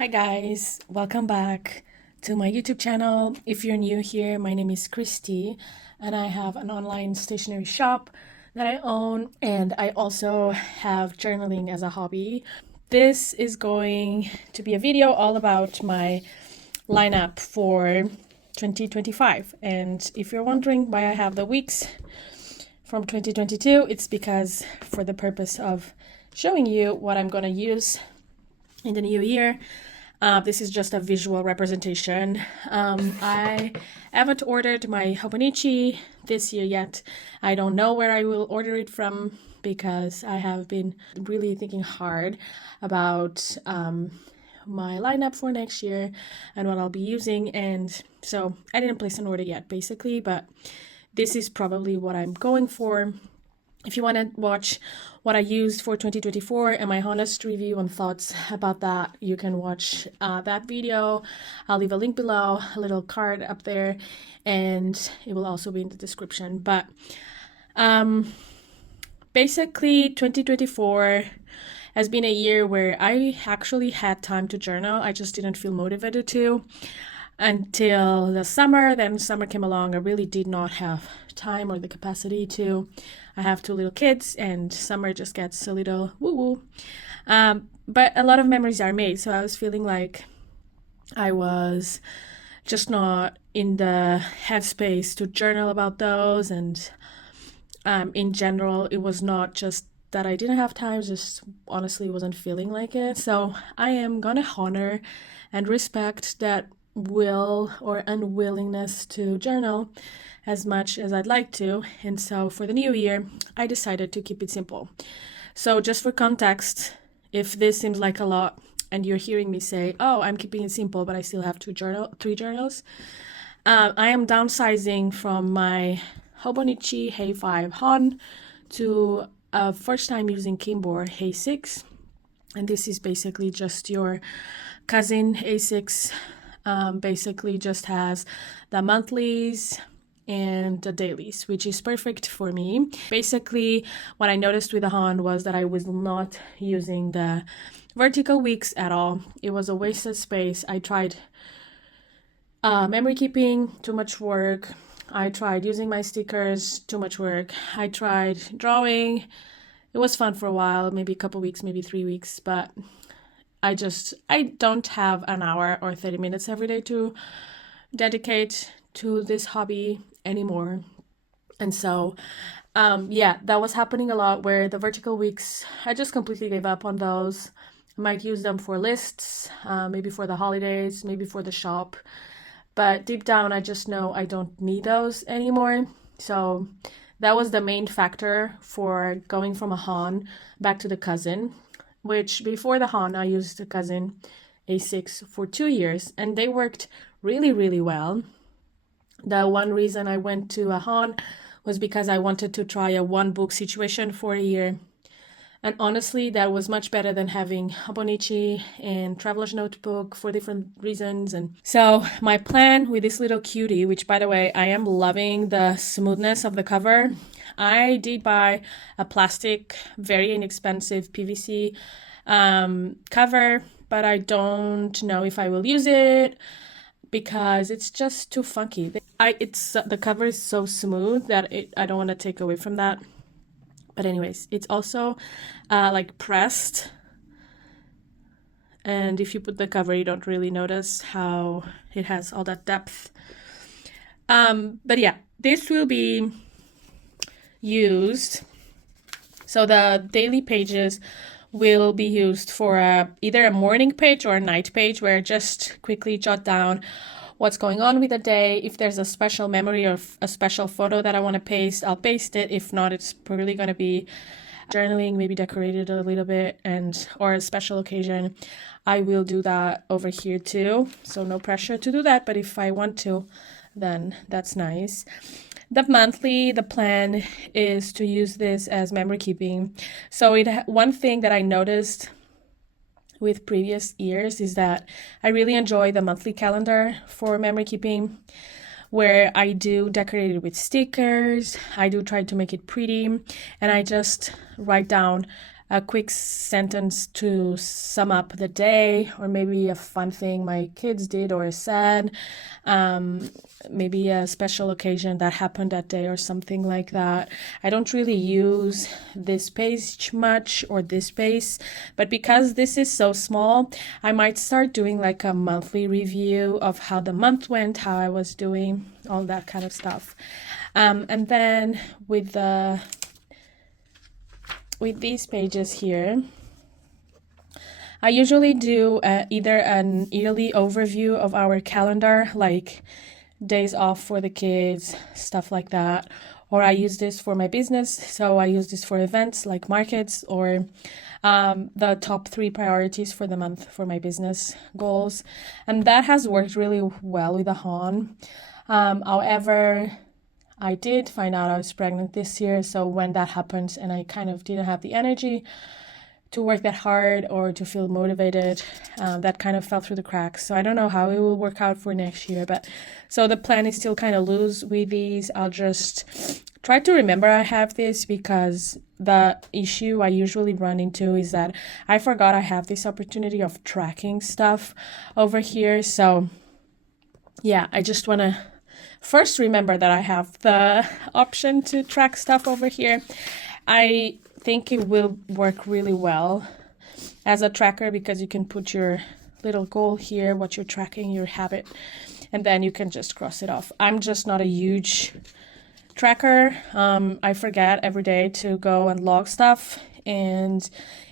Hi guys, welcome back to my YouTube channel. If you're new here, my name is Christy and I have an online stationery shop that I own, and I also have journaling as a hobby. This is going to be a video all about my lineup for 2025, and if you're wondering why I have the weeks from 2022, it's because for the purpose of showing you what I'm going to use in the new year. This is just a visual representation. I haven't ordered my Hobonichi this year yet. I don't know where I will order it from because I have been really thinking hard about my lineup for next year and what I'll be using, and so I didn't place an order yet basically, but this is probably what I'm going for. If you want to watch what I used for 2024 and my honest review and thoughts about that, you can watch that video. I'll leave a link below, a little card up there, and it will also be in the description. But basically 2024 has been a year where I actually had time to journal. I just didn't feel motivated to until the summer. Then summer came along. I really did not have time or the capacity to. I have two little kids and summer just gets a little woo-woo. But a lot of memories are made, so I was feeling like I was just not in the headspace to journal about those, and in general it was not just that I didn't have time, just honestly wasn't feeling like it. So I am gonna honor and respect that will or unwillingness to journal as much as I'd like to. And so for the new year, I decided to keep it simple. So just for context, if this seems like a lot and you're hearing me say, oh, I'm keeping it simple, but I still have three journals, I am downsizing from my Hobonichi A5 Han to a first time using Kinbor A6. And this is basically just your cousin A6. Basically just has the monthlies and the dailies, which is perfect for me. Basically, what I noticed with the Han was that I was not using the vertical weeks at all. It was a wasted space. I tried memory keeping, too much work. I tried using my stickers, too much work. I tried drawing. It was fun for a while, maybe a couple weeks, maybe 3 weeks, but I don't have an hour or 30 minutes every day to dedicate to this hobby anymore. And so, yeah, that was happening a lot where the vertical weeks, I just completely gave up on those. I might use them for lists, maybe for the holidays, maybe for the shop. But deep down, I just know I don't need those anymore. So that was the main factor for going from a Han back to the cousin, which before the Han, I used the cousin A6 for 2 years, and they worked really, really well. The one reason I went to a Han was because I wanted to try a one book situation for a year. And honestly, that was much better than having Hobonichi and Traveler's Notebook for different reasons. And so my plan with this little cutie, which by the way, I am loving the smoothness of the cover. I did buy a plastic, very inexpensive PVC cover, but I don't know if I will use it because it's just too funky. The cover is so smooth that I don't want to take away from that. But anyways, it's also like pressed, and if you put the cover, you don't really notice how it has all that depth. But yeah, this will be used. So the daily pages will be used for either a morning page or a night page, where I just quickly jot down what's going on with the day. If there's a special memory or a special photo that I want to paste, I'll paste it. If not, it's probably going to be journaling, maybe decorated a little bit, or a special occasion. I will do that over here too. So no pressure to do that, but if I want to, then that's nice. The monthly, the plan is to use this as memory keeping. So one thing that I noticed with previous years is that I really enjoy the monthly calendar for memory keeping, where I do decorate it with stickers. I do try to make it pretty, and I just write down a quick sentence to sum up the day, or maybe a fun thing my kids did or said, maybe a special occasion that happened that day or something like that. I don't really use this page much or this space, but because this is so small, I might start doing like a monthly review of how the month went, how I was doing, all that kind of stuff. And then with these pages here, I usually do either an yearly overview of our calendar, like days off for the kids, stuff like that, or I use this for my business. So I use this for events like markets, or the top 3 priorities for the month for my business goals. And that has worked really well with the Han. However, I did find out I was pregnant this year, so when that happened and I kind of didn't have the energy to work that hard or to feel motivated, that kind of fell through the cracks. So I don't know how it will work out for next year, but so the plan is still kind of loose with these. I'll just try to remember I have this, because the issue I usually run into is that I forgot I have this opportunity of tracking stuff over here. So yeah, I just want to first remember that I have the option to track stuff over here. I think it will work really well as a tracker, because you can put your little goal here, what you're tracking, your habit, and then you can just cross it off. I'm just not a huge tracker. I forget every day to go and log stuff, and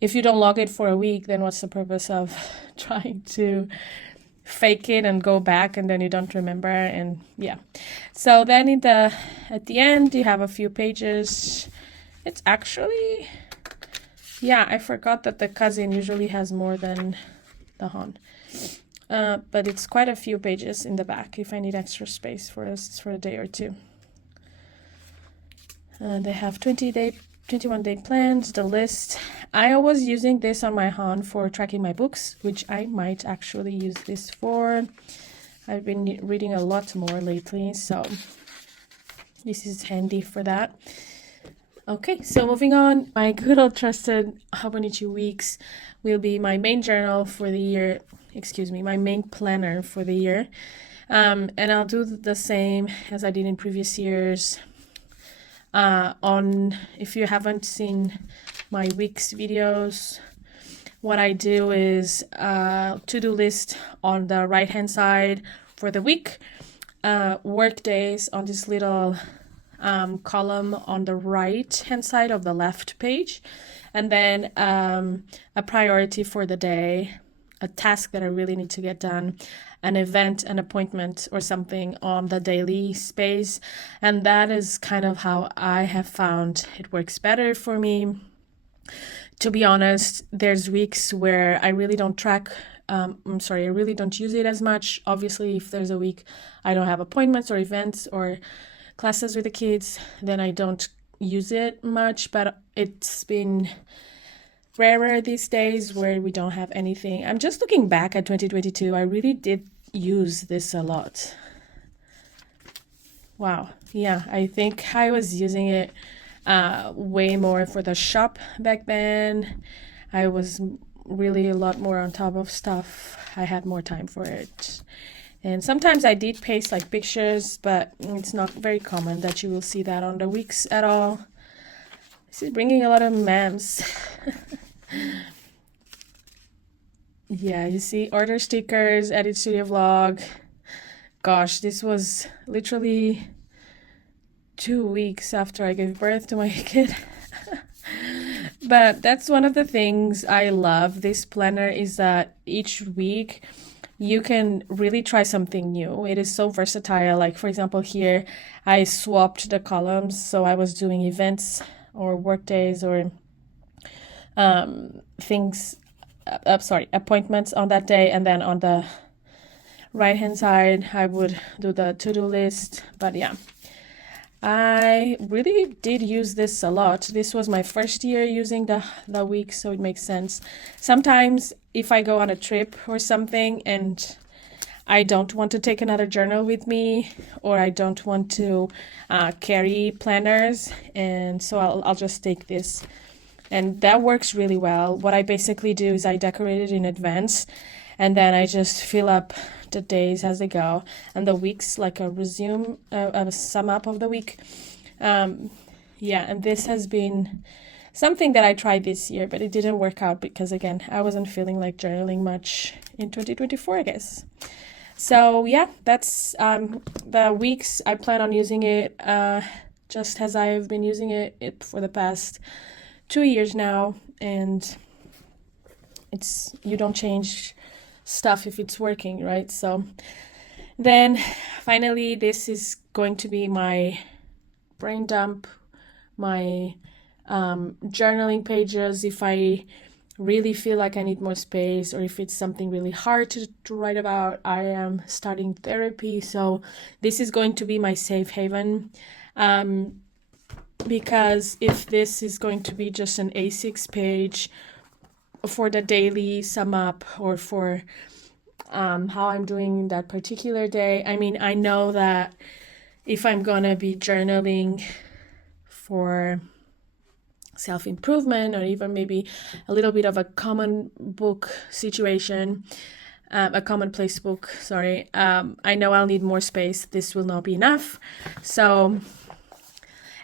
if you don't log it for a week, then what's the purpose of trying to fake it and go back and then you don't remember? And yeah, so then at the end you have a few pages. It's actually, yeah, I forgot that the cousin usually has more than the Han, but it's quite a few pages in the back if I need extra space for a day or two. They have 21-day plans, the list. I was using this on my Han for tracking my books, which I might actually use this for. I've been reading a lot more lately, so this is handy for that. Okay, so moving on, my good old trusted Hobonichi Weeks will be my main journal for the year, my main planner for the year. And I'll do the same as I did in previous years. If you haven't seen my weeks videos, what I do is to-do list on the right hand side for the week, work days on this little column on the right hand side of the left page, and then a priority for the day, a task that I really need to get done, an event, an appointment or something on the daily space. And that is kind of how I have found it works better for me. To be honest, there's weeks where I really don't track, I really don't use it as much. Obviously, if there's a week I don't have appointments or events or classes with the kids, then I don't use it much, but it's been rarer these days where we don't have anything. I'm just looking back at 2022. I really did use this a lot. Wow. Yeah, I think I was using it way more for the shop back then. I was really a lot more on top of stuff. I had more time for it. And sometimes I did paste like pictures, but it's not very common that you will see that on the weeks at all. This is bringing a lot of memes. Yeah, you see order stickers, edit studio vlog. Gosh, this was literally 2 weeks after I gave birth to my kid. But that's one of the things I love this planner, is that each week you can really try something new. It is so versatile. Like, for example, here I swapped the columns. So I was doing events or work days or appointments on that day. And then on the right-hand side, I would do the to-do list. But yeah, I really did use this a lot. This was my first year using the week, so it makes sense. Sometimes if I go on a trip or something and I don't want to take another journal with me, or I don't want to carry planners, and so I'll just take this and that works really well. What I basically do is I decorate it in advance, and then I just fill up the days as they go, and the weeks, like a sum up of the week. Yeah, and this has been something that I tried this year, but it didn't work out because, again, I wasn't feeling like journaling much in 2024, I guess. So yeah, that's the weeks. I plan on using it just as I've been using it for the past 2 years now, and you don't change stuff if it's working, right? So then finally, this is going to be my brain dump, my journaling pages if I really feel like I need more space, or if it's something really hard to write about. I am starting therapy, so this is going to be my safe haven, because if this is going to be just an A6 page for the daily sum up, or for how I'm doing that particular day, I mean, I know that if I'm gonna be journaling for self-improvement, or even maybe a little bit of a common book situation, a commonplace book, sorry, I know I'll need more space. This will not be enough. So,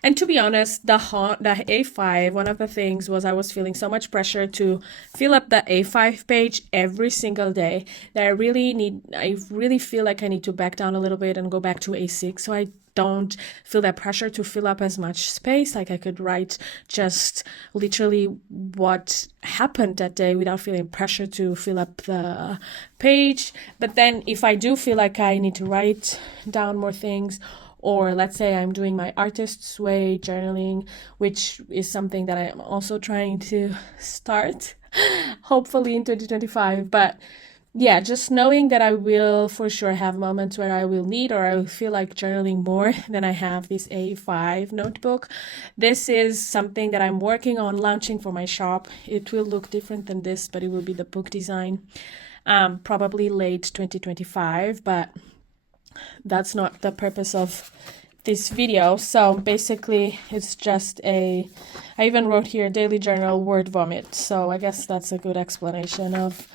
and to be honest, the A5, one of the things was I was feeling so much pressure to fill up the A5 page every single day that I really feel like I need to back down a little bit and go back to A6, so I don't feel that pressure to fill up as much space. Like, I could write just literally what happened that day without feeling pressure to fill up the page. But then if I do feel like I need to write down more things, or let's say I'm doing my artist's way journaling, which is something that I'm also trying to start, hopefully in 2025. But yeah, just knowing that I will for sure have moments where I will need, or I will feel like journaling more, than I have this A5 notebook. This is something that I'm working on launching for my shop. It will look different than this, but it will be the book design, probably late 2025, but that's not the purpose of this video. So basically it's just I even wrote here daily journal word vomit, so I guess that's a good explanation of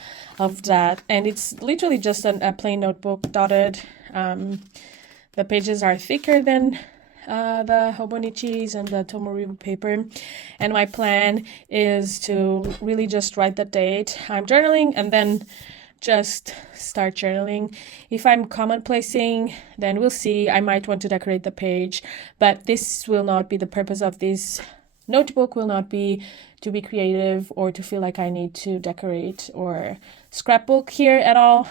that. And it's literally just a plain notebook, dotted. The pages are thicker than the Hobonichis and the Tomoribu paper, and my plan is to really just write the date I'm journaling and then just start journaling. If I'm commonplacing, then we'll see. I might want to decorate the page, but this will not be the purpose of this notebook. Will not be to be creative or to feel like I need to decorate or scrapbook here at all.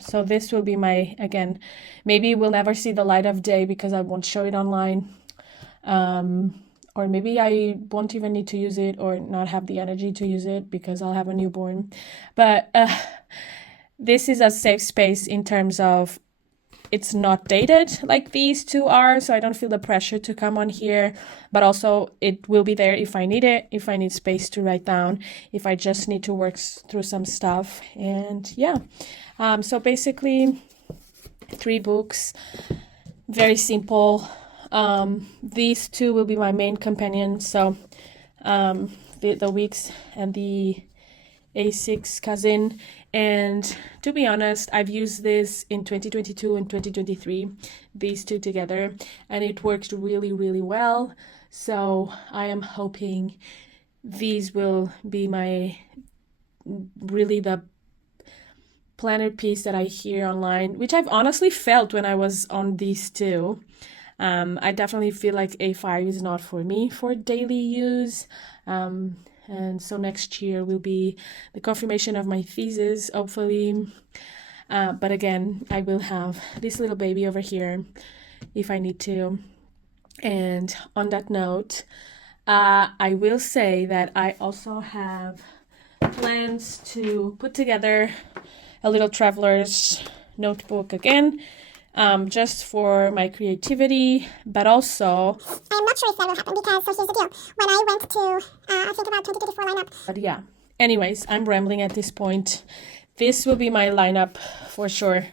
So this will be my, again, maybe we'll never see the light of day because I won't show it online. Or maybe I won't even need to use it, or not have the energy to use it because I'll have a newborn. But this is a safe space in terms of it's not dated like these two are, so I don't feel the pressure to come on here, but also it will be there if I need it, if I need space to write down, if I just need to work through some stuff. And yeah, so basically 3 books, very simple. These 2 will be my main companions, so the weeks and the A6 cousin. And to be honest, I've used this in 2022 and 2023, these 2 together, and it worked really, really well. So I am hoping these will be really the planner piece that I hear online, which I've honestly felt when I was on these 2. I definitely feel like A5 is not for me for daily use. And so next year will be the confirmation of my thesis, hopefully. But again, I will have this little baby over here if I need to. And on that note, I will say that I also have plans to put together a little traveler's notebook again, just for my creativity, but also I'm not sure if that will happen because, so here's the deal. When I went to, I think about 2024 lineup. But yeah, anyways, I'm rambling at this point. This will be my lineup for sure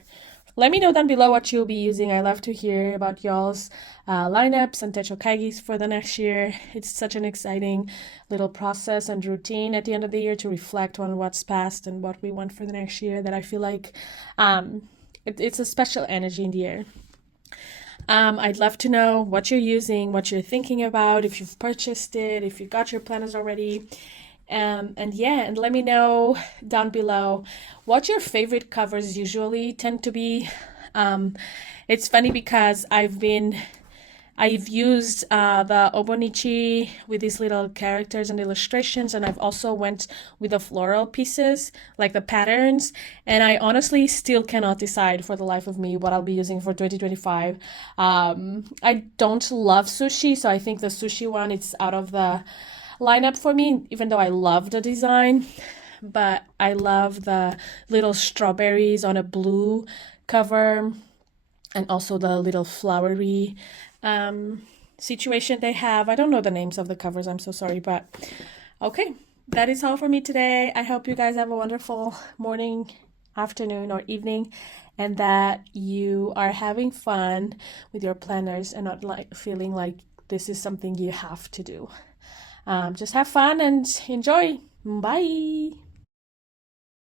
Let me know down below what you'll be using. I love to hear about y'all's lineups and techo kaigis for the next year. It's such an exciting little process and routine at the end of the year to reflect on what's past and what we want for the next year, that I feel like it's a special energy in the air. I'd love to know what you're using, what you're thinking about, if you've purchased it, if you got your planners already. And yeah, and let me know down below what your favorite covers usually tend to be. It's funny because I've used the Obonichi with these little characters and illustrations, and I've also went with the floral pieces, like the patterns, and I honestly still cannot decide for the life of me what I'll be using for 2025. I don't love sushi, so I think the sushi one is out of the lineup for me, even though I love the design. But I love the little strawberries on a blue cover, and also the little flowery situation they have. I don't know the names of the covers, I'm so sorry, but okay, that is all for me today. I hope you guys have a wonderful morning, afternoon, or evening, and that you are having fun with your planners and not like feeling like this is something you have to do. Just have fun and enjoy. Bye.